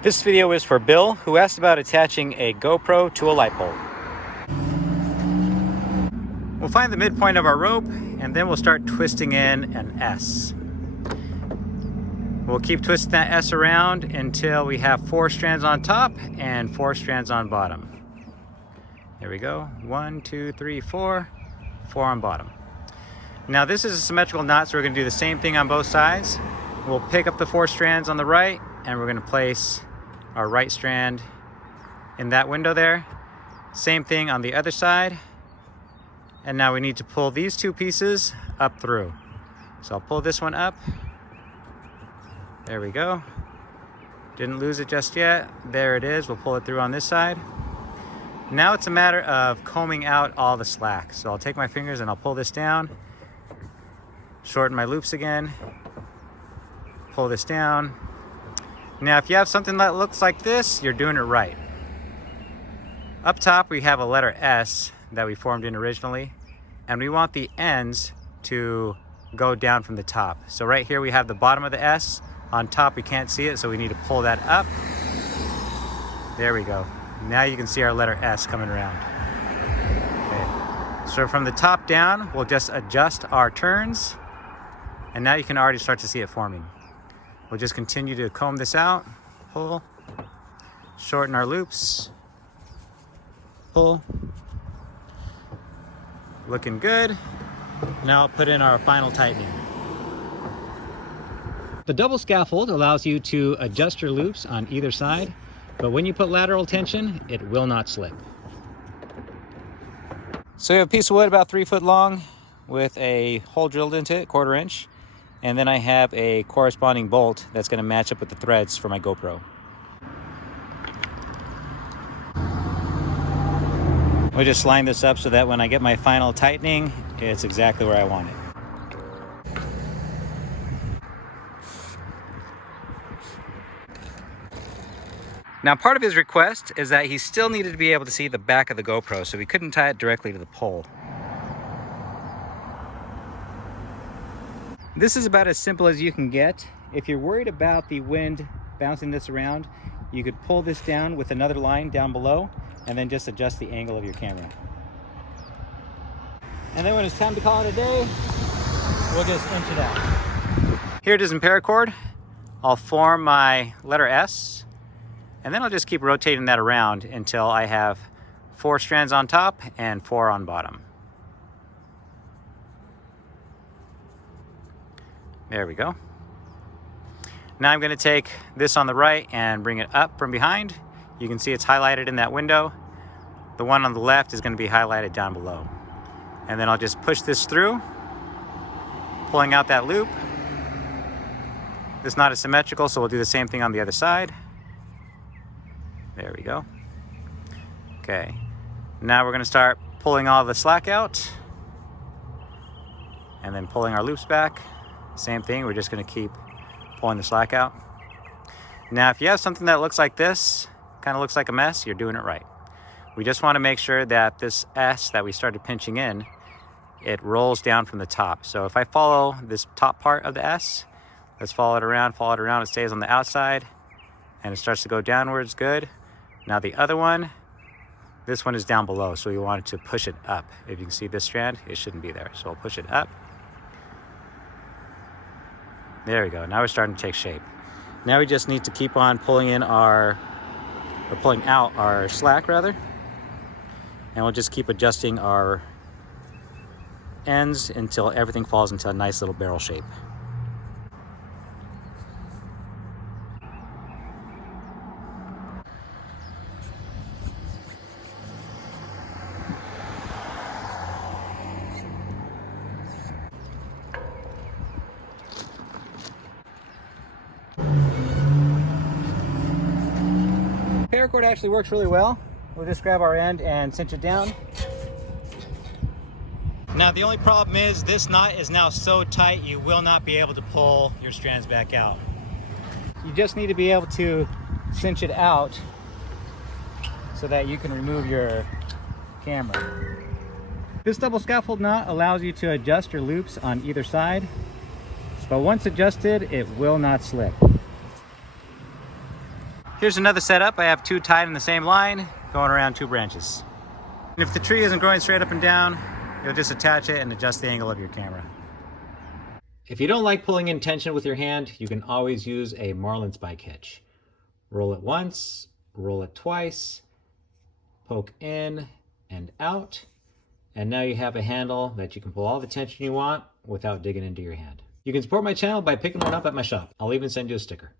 This video is for Bill, who asked about attaching a GoPro to a light pole. We'll find the midpoint of our rope, and then we'll start twisting in an S. We'll keep twisting that S around until we have 4 strands on top and 4 strands on bottom. There we go. 1, 2, 3, 4. 4 on bottom. Now this is a symmetrical knot, so we're going to do the same thing on both sides. We'll pick up the 4 strands on the right, and we're going to place our right strand in that window there. Same thing on the other side. And now we need to pull these 2 pieces up through. So I'll pull this one up. There we go. Didn't lose it just yet. There it is. We'll pull it through on this side. Now it's a matter of combing out all the slack. So I'll take my fingers and I'll pull this down. Shorten my loops again. Pull this down. Now if you have something that looks like this, you're doing it right. Up top we have a letter S that we formed in originally, and we want the ends to go down from the top. So right here we have the bottom of the S. On top we can't see it, so we need to pull that up. There we go. Now you can see our letter S coming around. Okay. So from the top down, we'll just adjust our turns, and now you can already start to see it forming. We'll just continue to comb this out, pull, shorten our loops, pull. Looking good. Now I'll put in our final tightening. The double scaffold allows you to adjust your loops on either side, but when you put lateral tension, it will not slip. So we have a piece of wood about 3 foot long with a hole drilled into it, 1/4 inch. And then I have a corresponding bolt that's going to match up with the threads for my GoPro. We'll just line this up so that when I get my final tightening, it's exactly where I want it. Now part of his request is that he still needed to be able to see the back of the GoPro, so we couldn't tie it directly to the pole. This is about as simple as you can get. If you're worried about the wind bouncing this around, you could pull this down with another line down below and then just adjust the angle of your camera. And then when it's time to call it a day, we'll just inch it out. Here it is in paracord. I'll form my letter S, and then I'll just keep rotating that around until I have 4 strands on top and 4 on bottom. There we go. Now I'm going to take this on the right and bring it up from behind. You can see it's highlighted in that window. The one on the left is going to be highlighted down below. And then I'll just push this through, pulling out that loop. It's not as symmetrical, so we'll do the same thing on the other side. There we go. Okay. Now we're going to start pulling all the slack out and then pulling our loops back. Same thing, we're just going to keep pulling the slack out. Now if you have something that looks like this, kind of looks like a mess, you're doing it right. We just want to make sure that this S that we started pinching in, it rolls down from the top. So if I follow this top part of the S, let's follow it around, it stays on the outside, and it starts to go downwards, good. Now the other one, this one is down below, so we wanted to push it up. If you can see this strand, it shouldn't be there, so I'll push it up. There we go, now we're starting to take shape. Now we just need to keep on pulling in or pulling out our slack rather. And we'll just keep adjusting our ends until everything falls into a nice little barrel shape. Paracord actually works really well. We'll just grab our end and cinch it down. Now the only problem is this knot is now so tight you will not be able to pull your strands back out. You just need to be able to cinch it out so that you can remove your camera. This double scaffold knot allows you to adjust your loops on either side, but once adjusted, it will not slip. Here's another setup. I have 2 tied in the same line, going around 2 branches. And if the tree isn't growing straight up and down, you'll just attach it and adjust the angle of your camera. If you don't like pulling in tension with your hand, you can always use a marlin spike hitch. Roll it once, roll it twice, poke in and out, and now you have a handle that you can pull all the tension you want without digging into your hand. You can support my channel by picking one up at my shop. I'll even send you a sticker.